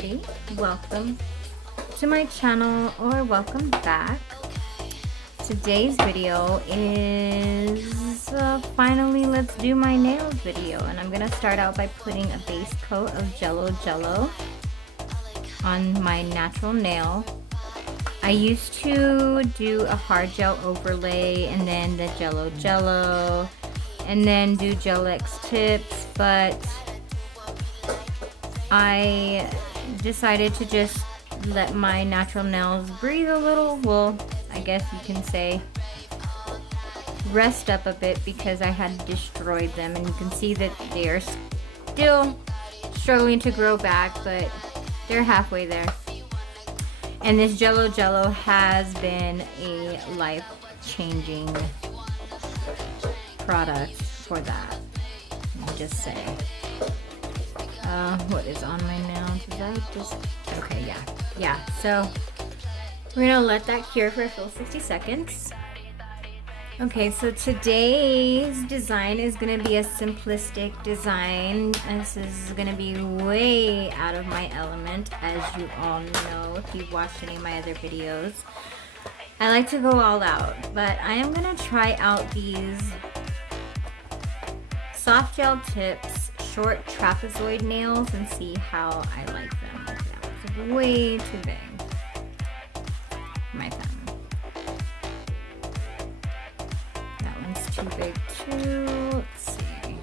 everybody, welcome to my channel or welcome back. Today's video is finally let's do my nails video, and I'm gonna start out by putting a base coat of Jello on my natural nail. I used to do a hard gel overlay and then the Jello and then do Gel X tips, but I decided to just let my natural nails breathe a little. Well, I guess you can say rest up a bit because I had destroyed them, and you can see that they are still struggling to grow back, but they're halfway there. And this Jello has been a life-changing product for that. Let me just say. What is on my nails? Did I just... Okay, yeah. So we're gonna let that cure for a full 60 seconds. Okay, so today's design is gonna be a simplistic design. This is gonna be way out of my element, as you all know if you've watched any of my other videos. I like to go all out, but I am gonna try out these soft gel tips short trapezoid nails and see how I like them. That was way too big for my thumb. That one's too big too. Let's see.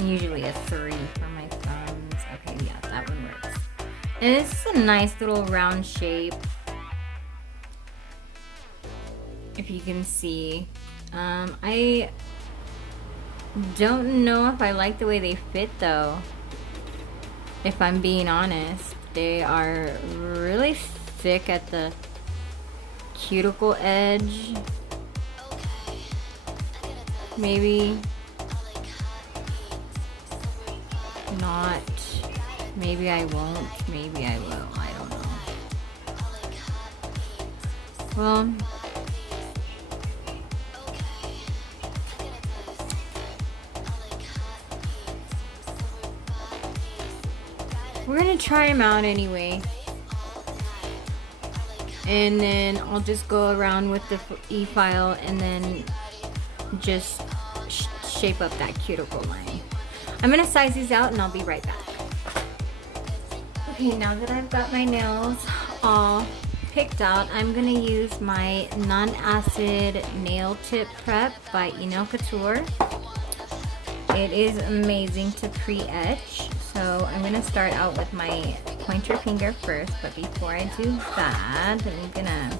Usually a 3 for my thumbs. Okay, yeah, that one works. And this is a nice little round shape. If you can see. I don't know if I like the way they fit though. If I'm being honest, they are really thick at the cuticle edge. Maybe not. Maybe I won't. Maybe I will. I don't know. Well, we're gonna try them out anyway, and then I'll just go around with the e-file and then just shape up that cuticle line. I'm gonna size these out and I'll be right back. Okay, now that I've got my nails all picked out, I'm gonna use my non-acid nail tip prep by Inel Couture. It is amazing to pre-etch. So I'm going to start out with my pointer finger first, but before I do that, I'm going to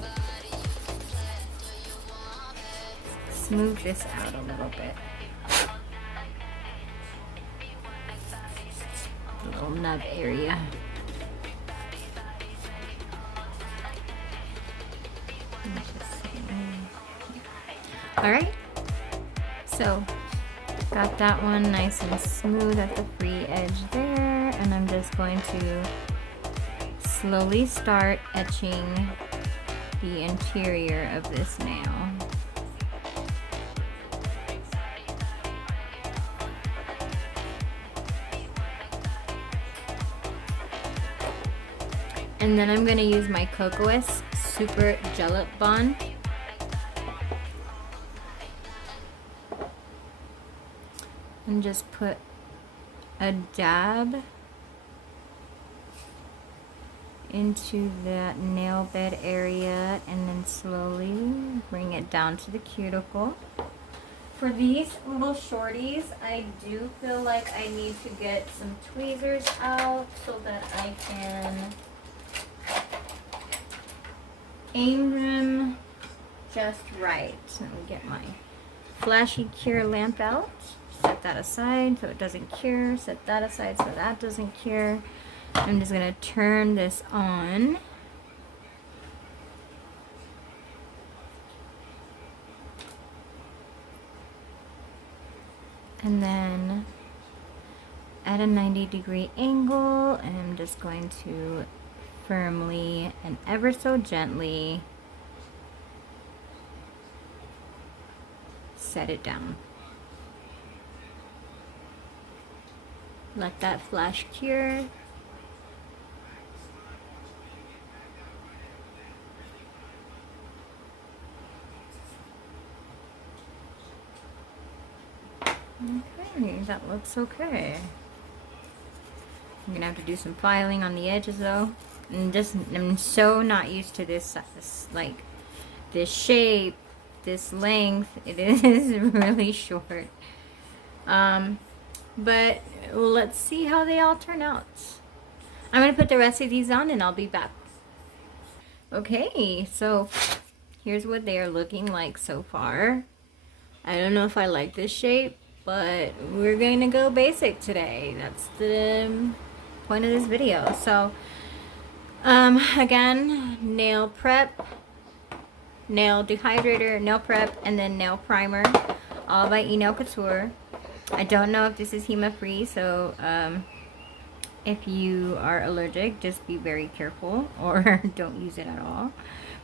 smooth this out a little bit. The little nub area. Alright, so got that one nice and smooth at the free edge there, and I'm just going to slowly start etching the interior of this nail. And then I'm going to use my Cocoas Super Gel-Up Bond. And just put a dab into that nail bed area and then slowly bring it down to the cuticle. For these little shorties, I do feel like I need to get some tweezers out so that I can aim them just right. Let me get my flashy cure lamp out. Set that aside so it doesn't cure. Set that aside so that doesn't cure. I'm just going to turn this on. And then at a 90-degree angle, and I'm just going to firmly and ever so gently set it down. Let that flash cure. Okay, that looks okay. I'm gonna have to do some filing on the edges though. And just, I'm so not used to this like, this shape, this length. It is really short. But let's see how they all turn out. I'm gonna put the rest of these on and I'll be back. Okay, so here's what they are looking like so far. I don't know if I like this shape, but we're going to go basic today. That's the point of this video. So, again, nail prep, nail dehydrator, nail prep, and then nail primer, all by eNail Couture. I don't know if this is HEMA free, so if you are allergic, just be very careful or don't use it at all.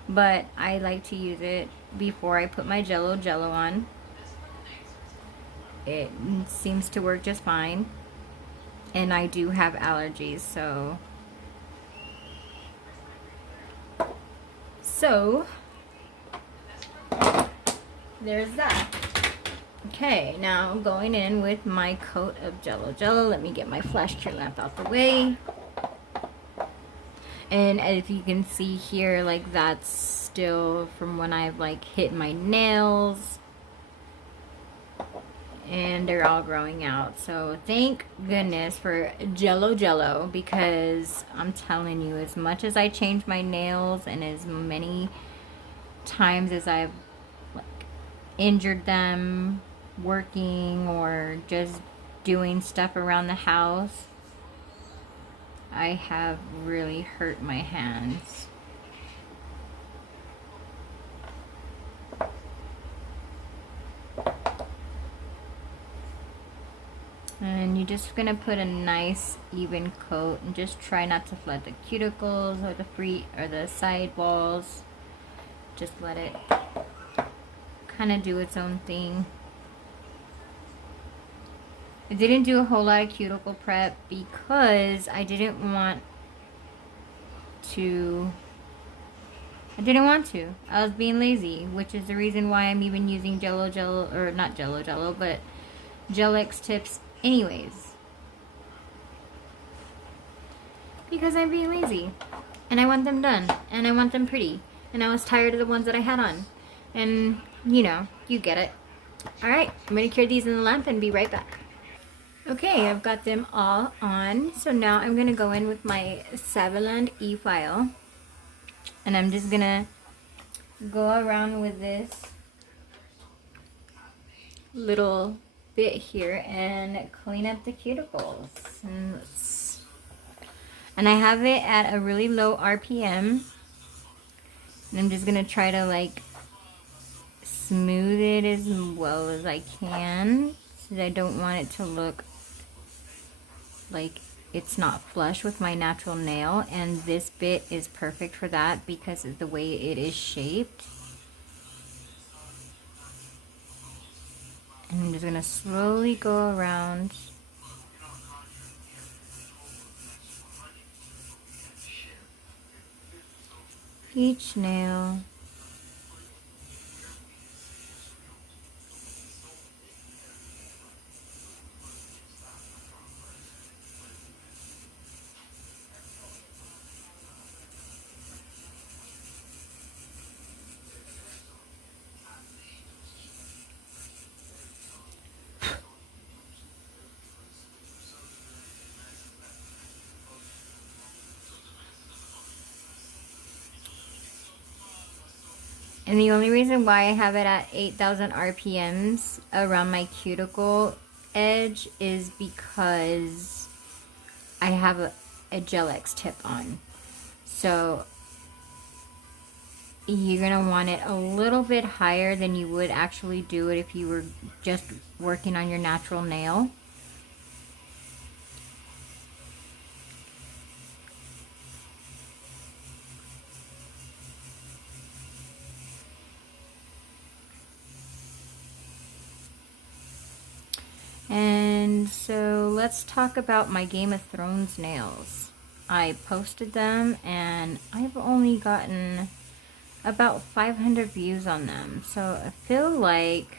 But I like to use it before I put my Jello on. It seems to work just fine. And I do have allergies, so there's that. Okay, now going in with my coat of Jello. Let me get my flash cure lamp out the way. And if you can see here, like, that's still from when I've like hit my nails, and they're all growing out. So thank goodness for Jello, because I'm telling you, as much as I change my nails and as many times as I've like injured them working or just doing stuff around the house, I have really hurt my hands. And you're just gonna put a nice even coat and just try not to flood the cuticles or the the side walls. Just let it kind of do its own thing. I didn't do a whole lot of cuticle prep because I didn't want to. I was being lazy, which is the reason why I'm even using Jello, or not Jello, but Gel-X tips anyways. Because I'm being lazy. And I want them done. And I want them pretty. And I was tired of the ones that I had on. And, you know, you get it. Alright, I'm going to cure these in the lamp and be right back. Okay, I've got them all on. So now I'm going to go in with my Saviland e-file. And I'm just going to go around with this little bit here and clean up the cuticles. And I have it at a really low RPM. And I'm just going to try to like smooth it as well as I can, because I don't want it to look like it's not flush with my natural nail. And this bit is perfect for that because of the way it is shaped. And I'm just going to slowly go around each nail. And the only reason why I have it at 8,000 RPMs around my cuticle edge is because I have a Gel-X tip on. So you're going to want it a little bit higher than you would actually do it if you were just working on your natural nail. And so let's talk about my Game of Thrones nails. I posted them and I've only gotten about 500 views on them. So I feel like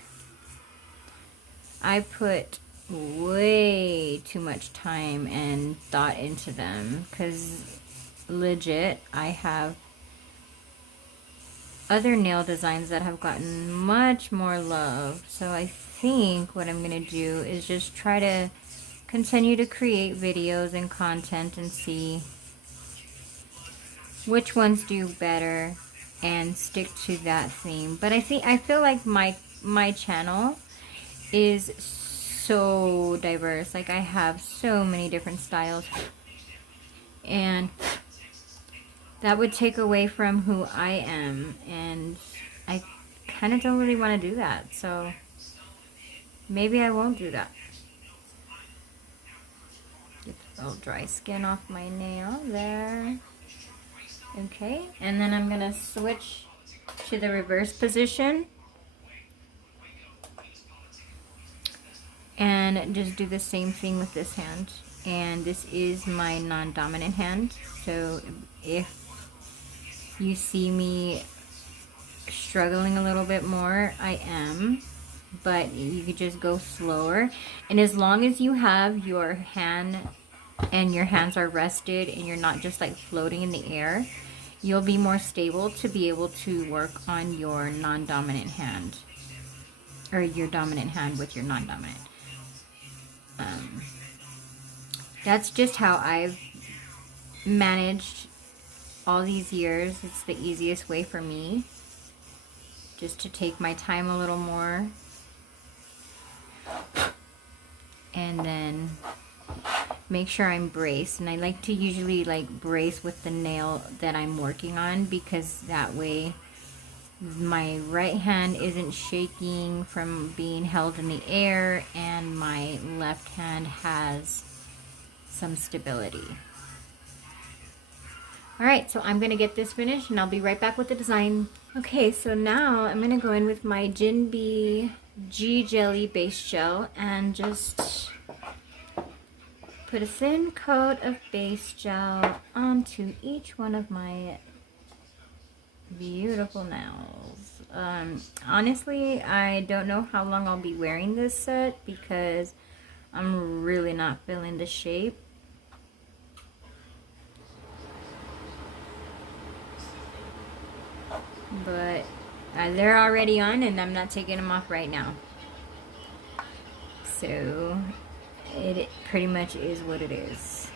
I put way too much time and thought into them because legit, I have other nail designs that have gotten much more love. So I think what I'm gonna do is just try to continue to create videos and content and see which ones do better and stick to that theme. But I feel like my channel is so diverse. Like I have so many different styles, and that would take away from who I am, and I kind of don't really want to do that. So maybe I won't do that. Get the little dry skin off my nail there. Okay, and then I'm gonna switch to the reverse position and just do the same thing with this hand. And this is my non-dominant hand, so if you see me struggling a little bit more, I am, but you could just go slower. And as long as you have your hand and your hands are rested and you're not just like floating in the air, you'll be more stable to be able to work on your non-dominant hand, or your dominant hand with your non-dominant. That's just how I've managed all these years. It's the easiest way for me, just to take my time a little more and then make sure I'm braced. And I like to usually like brace with the nail that I'm working on, because that way my right hand isn't shaking from being held in the air and my left hand has some stability. Alright, so I'm going to get this finished and I'll be right back with the design. Okay, so now I'm going to go in with my Jinbei G Jelly Base Gel and just put a thin coat of base gel onto each one of my beautiful nails. Honestly, I don't know how long I'll be wearing this set because I'm really not feeling the shape. But they're already on and I'm not taking them off right now. So it pretty much is what it is.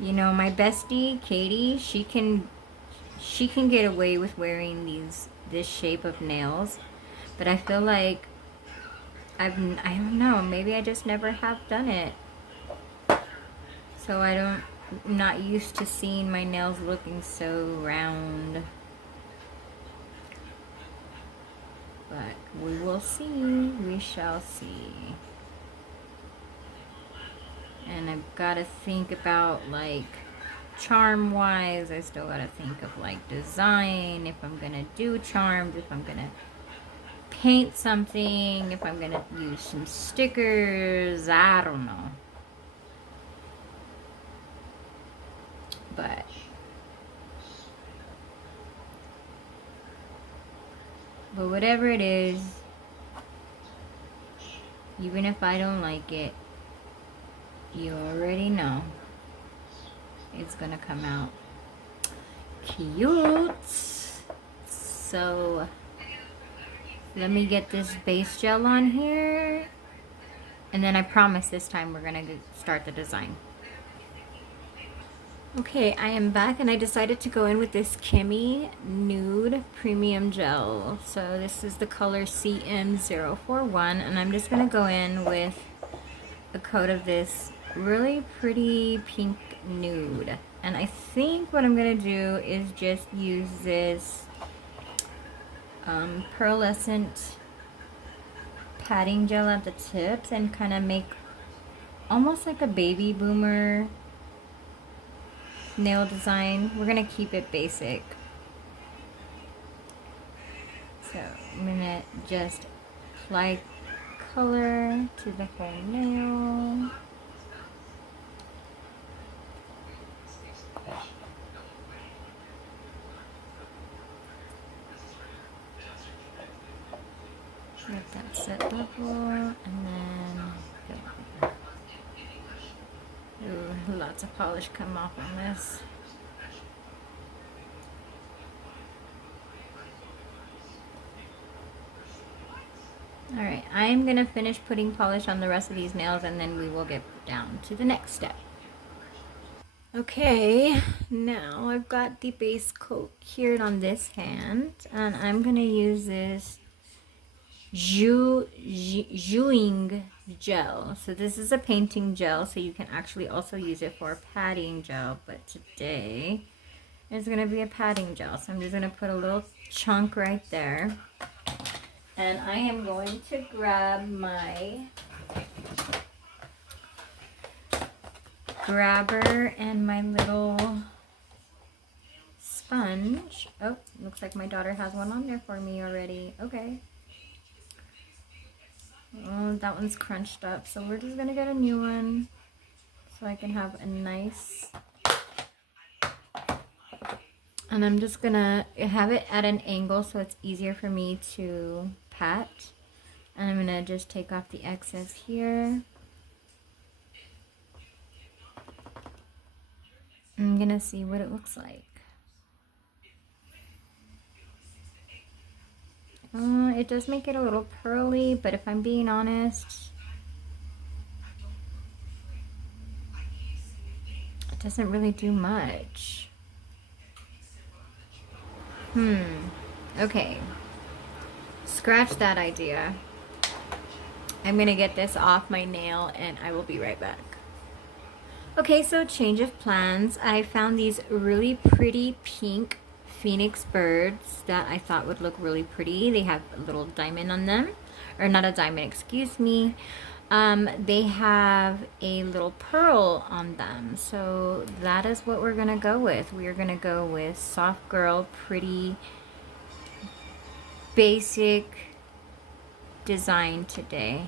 You know, my bestie Katie, she can get away with wearing this shape of nails, but I feel like I don't know, maybe I just never have done it. So I'm not used to seeing my nails looking so round. But we will see. We shall see. And I've got to think about, like, charm-wise. I still got to think of, like, design. If I'm going to do charms. If I'm going to paint something. If I'm going to use some stickers. I don't know. But whatever it is, even if I don't like it, you already know it's gonna come out cute. So let me get this base gel on here, and then I promise this time we're gonna start the design. Okay, I am back and I decided to go in with this Kimmy Nude Premium Gel. So this is the color CM041, and I'm just going to go in with a coat of this really pretty pink nude. And I think what I'm going to do is just use this pearlescent padding gel at the tips and kind of make almost like a baby boomer nail design. We're gonna keep it basic. So I'm gonna just apply color to the whole nail. Let that set level, and then ooh, lots of polish come off on this. Alright, I'm gonna finish putting polish on the rest of these nails and then we will get down to the next step. Okay, now I've got the base coat cured on this hand, and I'm gonna use this Zhuing gel. So this is a painting gel, so you can actually also use it for padding gel, but today it's gonna be a padding gel. So I'm just gonna put a little chunk right there. And I am going to grab my grabber and my little sponge. Oh, looks like my daughter has one on there for me already. Okay. Oh, that one's crunched up, so we're just gonna get a new one so I can have a nice... And I'm just gonna have it at an angle so it's easier for me to pat. And I'm gonna just take off the excess here. I'm gonna see what it looks like. It does make it a little pearly, but if I'm being honest, it doesn't really do much. Okay. Scratch that idea. I'm gonna get this off my nail and I will be right back. Okay, so change of plans. I found these really pretty pink phoenix birds that I thought would look really pretty. They have a little diamond on them, or not a diamond, excuse me. They have a little pearl on them, so that is what we're gonna go with. We are gonna go with soft girl, pretty, basic design today.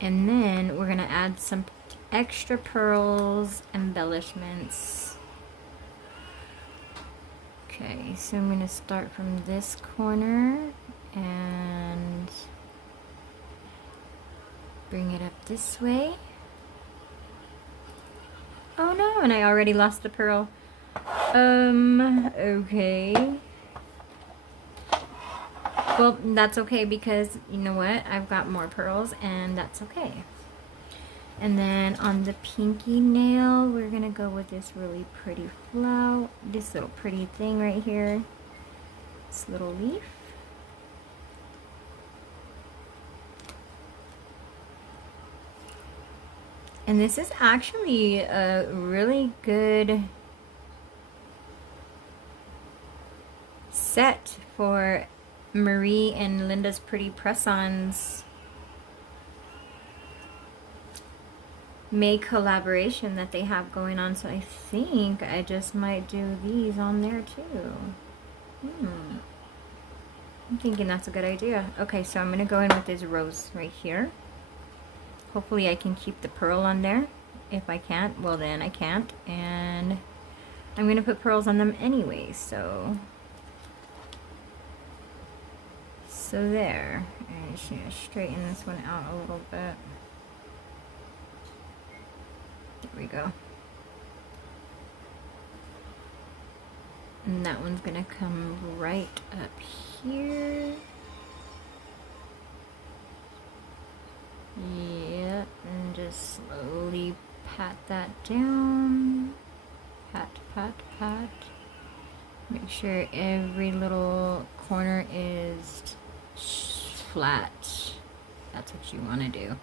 And then we're gonna add some extra pearls, embellishments. Okay, so I'm gonna start from this corner and bring it up this way. Oh no, and I already lost the pearl. Okay. Well, that's okay because you know what? I've got more pearls and that's okay. And then on the pinky nail, we're gonna go with this really pretty flower, this little pretty thing right here. This little leaf. And this is actually a really good set for Marie and Linda's Pretty Press-Ons May collaboration that they have going on. So I think I just might do these on there too. I'm thinking that's a good idea. Okay, so I'm gonna go in with this rose right here. Hopefully I can keep the pearl on there. If I can't, well then I can't. And I'm gonna put pearls on them anyway, so there. And just gonna straighten this one out a little bit. There we go. And that one's gonna come right up here. Yep, and just slowly pat that down. Pat, pat, pat. Make sure every little corner is flat. That's what you want to do.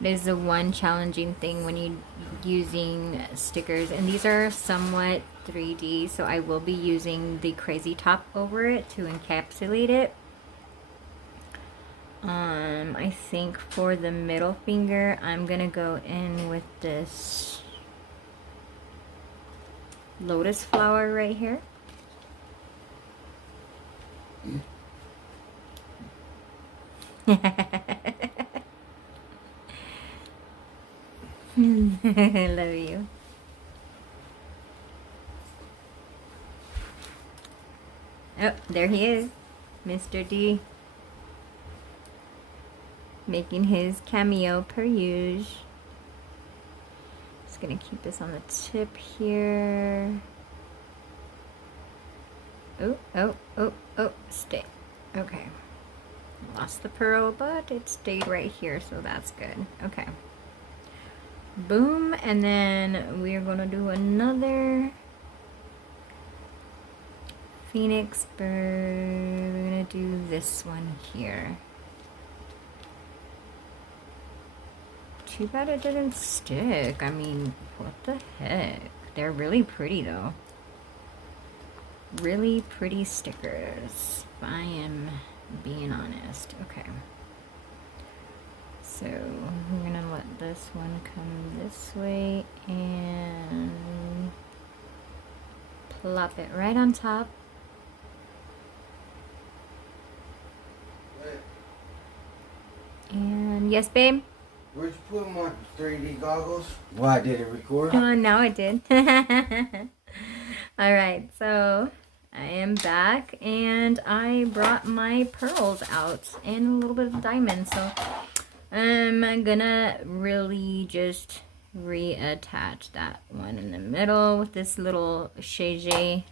It is the one challenging thing when you're using stickers, and these are somewhat 3D, so I will be using the crazy top over it to encapsulate it. I think for the middle finger, I'm gonna go in with this lotus flower right here. I love you. Oh, there he is, Mr. D. making his cameo per usual. Just gonna keep this on the tip here. Oh, oh, oh, oh, stay. Okay. Lost the pearl, but it stayed right here, so that's good. Okay. Boom, and then we're gonna do another Phoenix bird. We're gonna do this one here. Too bad it didn't stick. I mean, what the heck? They're really pretty though. Really pretty stickers, if I am being honest. Okay. So we're gonna let this one come this way and plop it right on top. And yes, babe? Where'd you put them on? 3D goggles? Why did it record? Now it did. Alright, so I am back and I brought my pearls out and a little bit of diamond. So I'm gonna really just reattach that one in the middle with this little Shea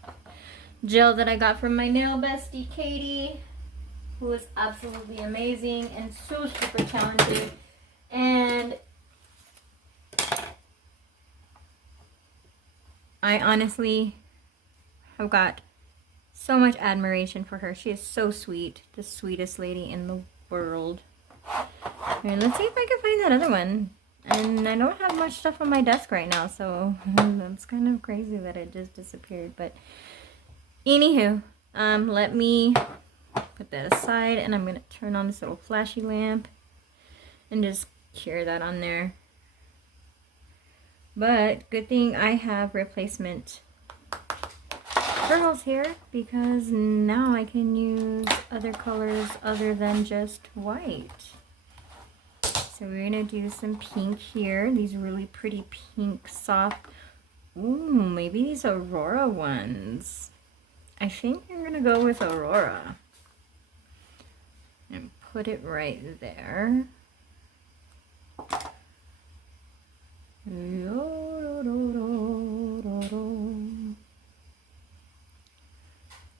gel that I got from my nail bestie Katie, who is absolutely amazing and so super talented. And I honestly have got so much admiration for her. She is so sweet, the sweetest lady in the world. And let's see if I can find that other one. And I don't have much stuff on my desk right now, so that's kind of crazy that it just disappeared. But anywho, let me put that aside, and I'm gonna turn on this little flashy lamp and just cure that on there. But good thing I have replacement pearls here, because now I can use other colors other than just white. So we're gonna do some pink here. These really pretty pink soft. Ooh, maybe these Aurora ones. I think I'm gonna go with Aurora and put it right there.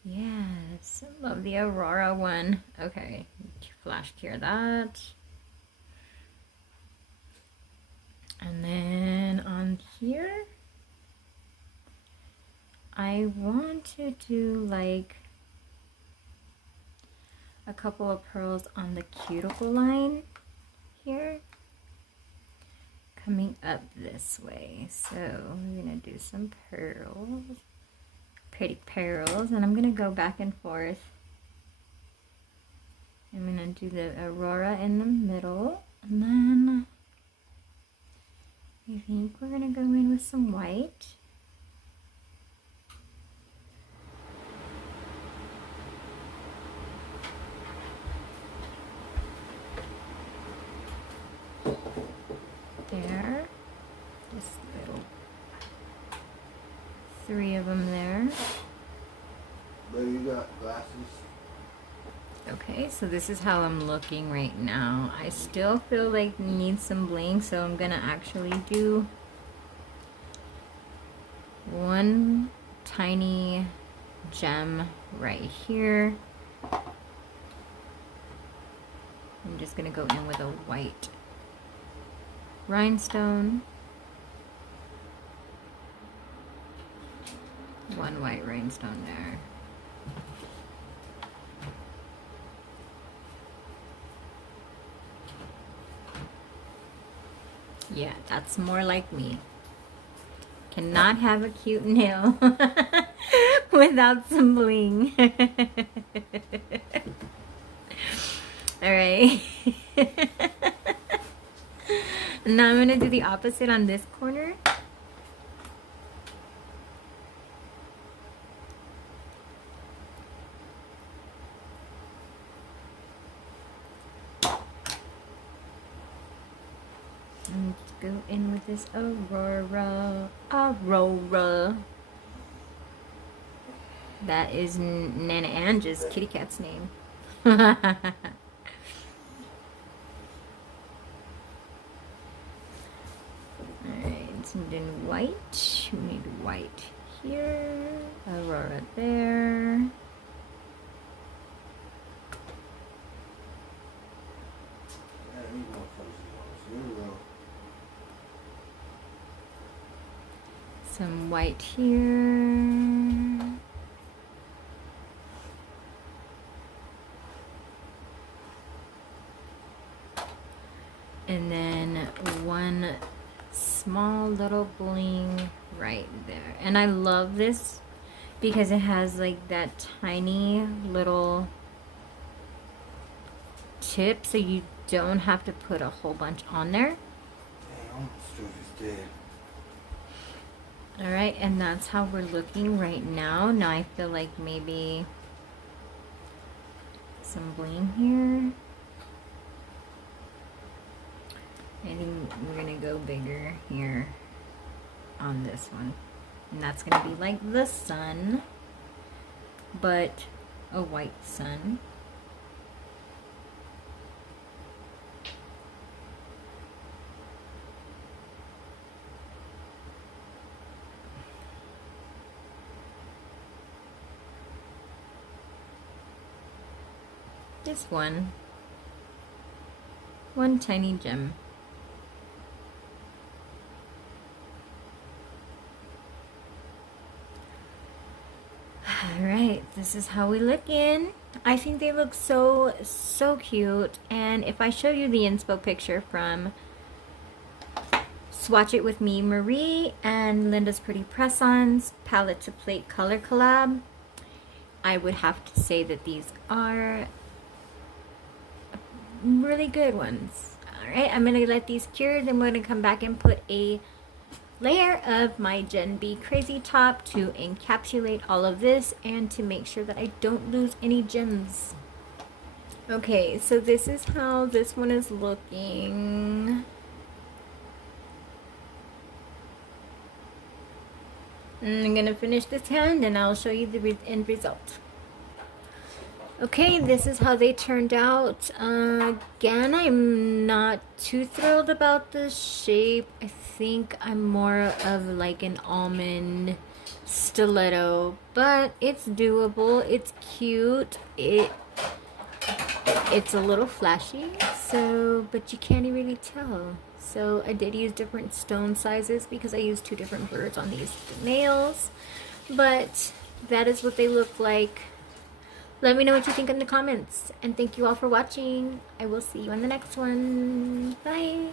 Yes, I love the Aurora one. Okay, flash cure that. And then on here, I want to do like a couple of pearls on the cuticle line here, coming up this way. So we're gonna do some pearls, pretty pearls, and I'm gonna go back and forth. I'm gonna do the Aurora in the middle, and then I think we're gonna go in with some white. There, just little 3 of them there. But you got glasses. Okay, so this is how I'm looking right now. I still feel like I need some bling, so I'm gonna actually do one tiny gem right here. I'm just gonna go in with a white rhinestone. One white rhinestone there. Yeah, that's more like me. Cannot have a cute nail without some bling. Alright. Now I'm going to do the opposite on this corner. And go in with this Aurora. Aurora. That is Nana Ange's kitty cat's name. And then white. We need white here. Aurora there. Some white here. And then one small little bling right there. And I love this because it has like that tiny little tip, so you don't have to put a whole bunch on there. All right, and that's how we're looking right now. Now I feel like maybe some bling here. I think we're gonna go bigger here on this one. And that's gonna be like the sun, but a white sun. This one tiny gem. All right, this is how we look in. I think they look so cute. And if I show you the inspo picture from Swatch It With Me Marie and Linda's Pretty Press-Ons palette to plate color collab, I would have to say that these are really good ones. All right, I'm gonna let these cure, then we're gonna come back and put a layer of my Gen B Crazy Top to encapsulate all of this and to make sure that I don't lose any gems. Okay, so this is how this one is looking. And I'm gonna finish this hand and I'll show you the end result. Okay, this is how they turned out. Again, I'm not too thrilled about the shape. I think I'm more of like an almond stiletto, but it's doable. It's cute. It's a little flashy, so but you can't really tell. So I did use different stone sizes because I used 2 different birds on these nails, but that is what they look like. Let me know what you think in the comments. And thank you all for watching. I will see you in the next one. Bye.